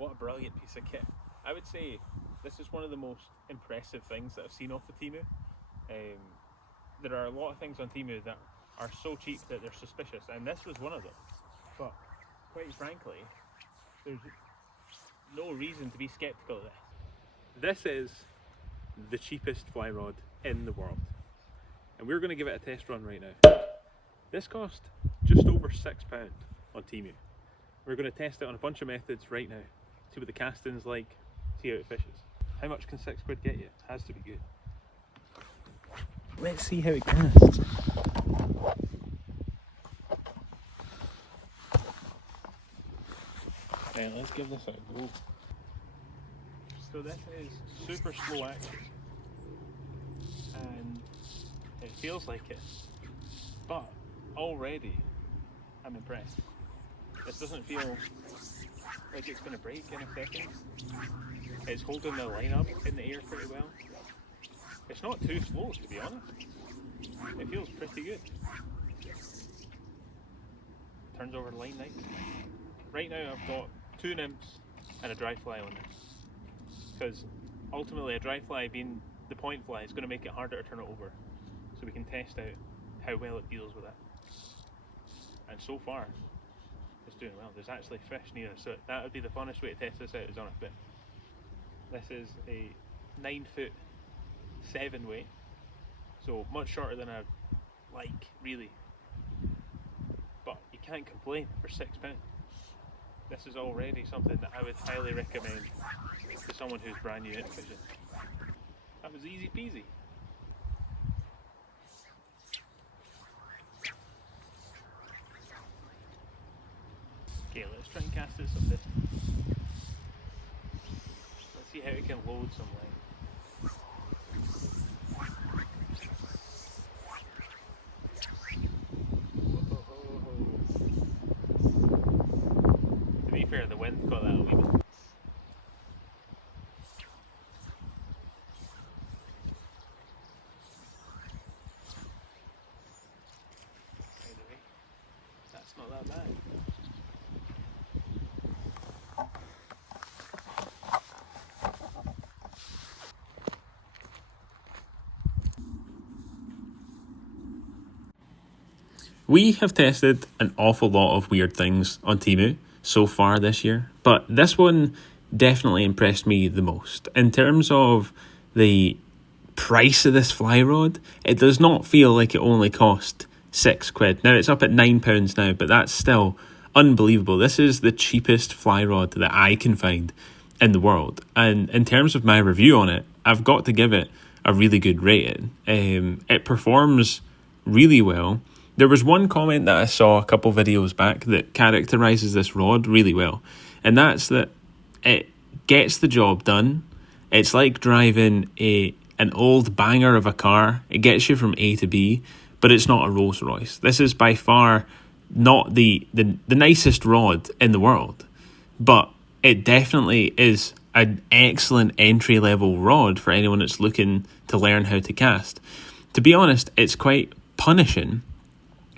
What a brilliant piece of kit. I would say this is one of the most impressive things that I've seen off the Temu. There are a lot of things on Temu that are so cheap that they're suspicious, and this was one of them. But quite frankly, there's no reason to be skeptical of this. This is the cheapest fly rod in the world, and we're going to give it a test run right now. This cost just over £6 on Temu. We're going to test it on a bunch of methods right now. See what the casting's like, see how it fishes. How much can £6 get you? It has to be good. Let's see how it casts. Right, let's give this a go. So this is super slow action, and it feels like it, but already I'm impressed. This doesn't feel like it's going to break in a second. It's holding the line up in the air pretty well. It's not too slow, to be honest. It feels pretty good. Turns over the line nice. Right now I've got 2 nymphs and a dry fly on this, because ultimately a dry fly being the point fly is going to make it harder to turn it over, so we can test out how well it deals with it. And so far it's doing well. There's actually fish near it, so that would be the funnest way to test this out, is on a fin. This is a 9'7" weight, so much shorter than I like, really. But you can't complain for £6. This is already something that I would highly recommend to someone who's brand new into fishing. That was easy peasy. Okay, let's try and cast it some distance. Let's see how it can load some line. To be fair, the wind got that a wee bit. Anyway, that's not that bad. We have tested an awful lot of weird things on Temu so far this year, but this one definitely impressed me the most. In terms of the price of this fly rod, it does not feel like it only cost £6. Now it's up at £9 now, but that's still unbelievable. This is the cheapest fly rod that I can find in the world, and in terms of my review on it, I've got to give it a really good rating. It performs really well. There was one comment that I saw a couple videos back that characterises this rod really well, and that's that it gets the job done. It's like driving an old banger of a car. It gets you from A to B, but it's not a Rolls Royce. This is by far not the nicest rod in the world, but it definitely is an excellent entry-level rod for anyone that's looking to learn how to cast. To be honest, it's quite punishing.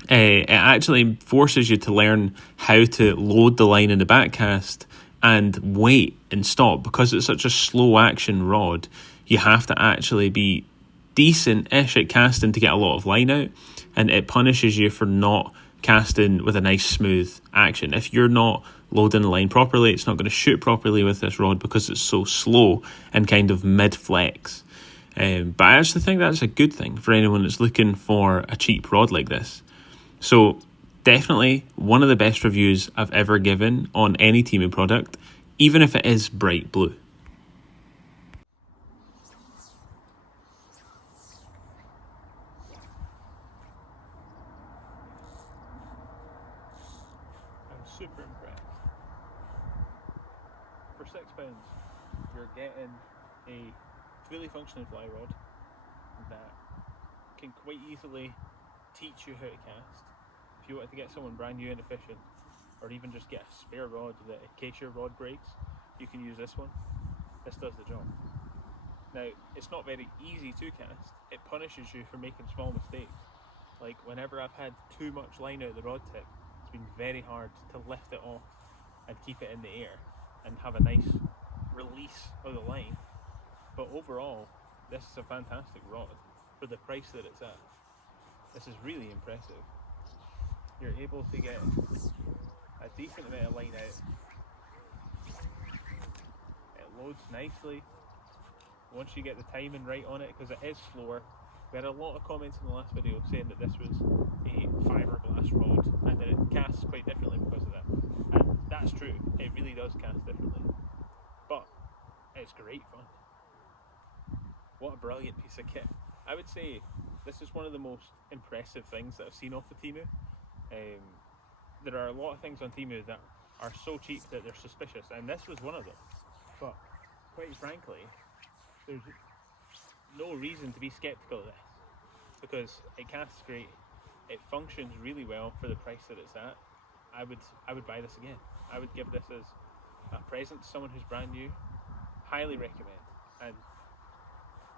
It actually forces you to learn how to load the line in the back cast and wait and stop. Because it's such a slow action rod, you have to actually be decent-ish at casting to get a lot of line out, and it punishes you for not casting with a nice smooth action. If you're not loading the line properly, it's not going to shoot properly with this rod because it's so slow and kind of mid-flex. But I actually think that's a good thing for anyone that's looking for a cheap rod like this. So definitely one of the best reviews I've ever given on any Temu product, even if it is bright blue. I'm super impressed. For £6, you're getting a fully functioning fly rod that can quite easily teach you how to cast. If you wanted to get someone brand new into fishing, or even just get a spare rod that in case your rod breaks, you can use this one. This does the job. Now, it's not very easy to cast. It punishes you for making small mistakes. Like whenever I've had too much line out of the rod tip, it's been very hard to lift it off and keep it in the air. and have a nice release of the line. But overall, this is a fantastic rod for the price that it's at. This is really impressive. You're able to get a decent amount of line out. It loads nicely once you get the timing right on it, because it is slower. We had a lot of comments in the last video saying that this was a fiberglass rod and that it casts quite differently because of that. And that's true, it really does cast differently. But it's great fun. What a brilliant piece of kit. I would say this is one of the most impressive things that I've seen off the Temu. There are a lot of things on Temu that are so cheap that they're suspicious, and this was one of them. But quite frankly, there's no reason to be skeptical of this, because it casts great, it functions really well for the price that it's at. I would buy this again. I would give this as a present to someone who's brand new. Highly recommend. And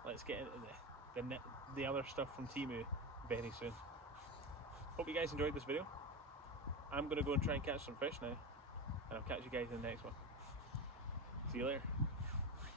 let's get into the other stuff from Temu very soon. Hope you guys enjoyed this video. I'm going to go and try and catch some fish now, and I'll catch you guys in the next one. See you later.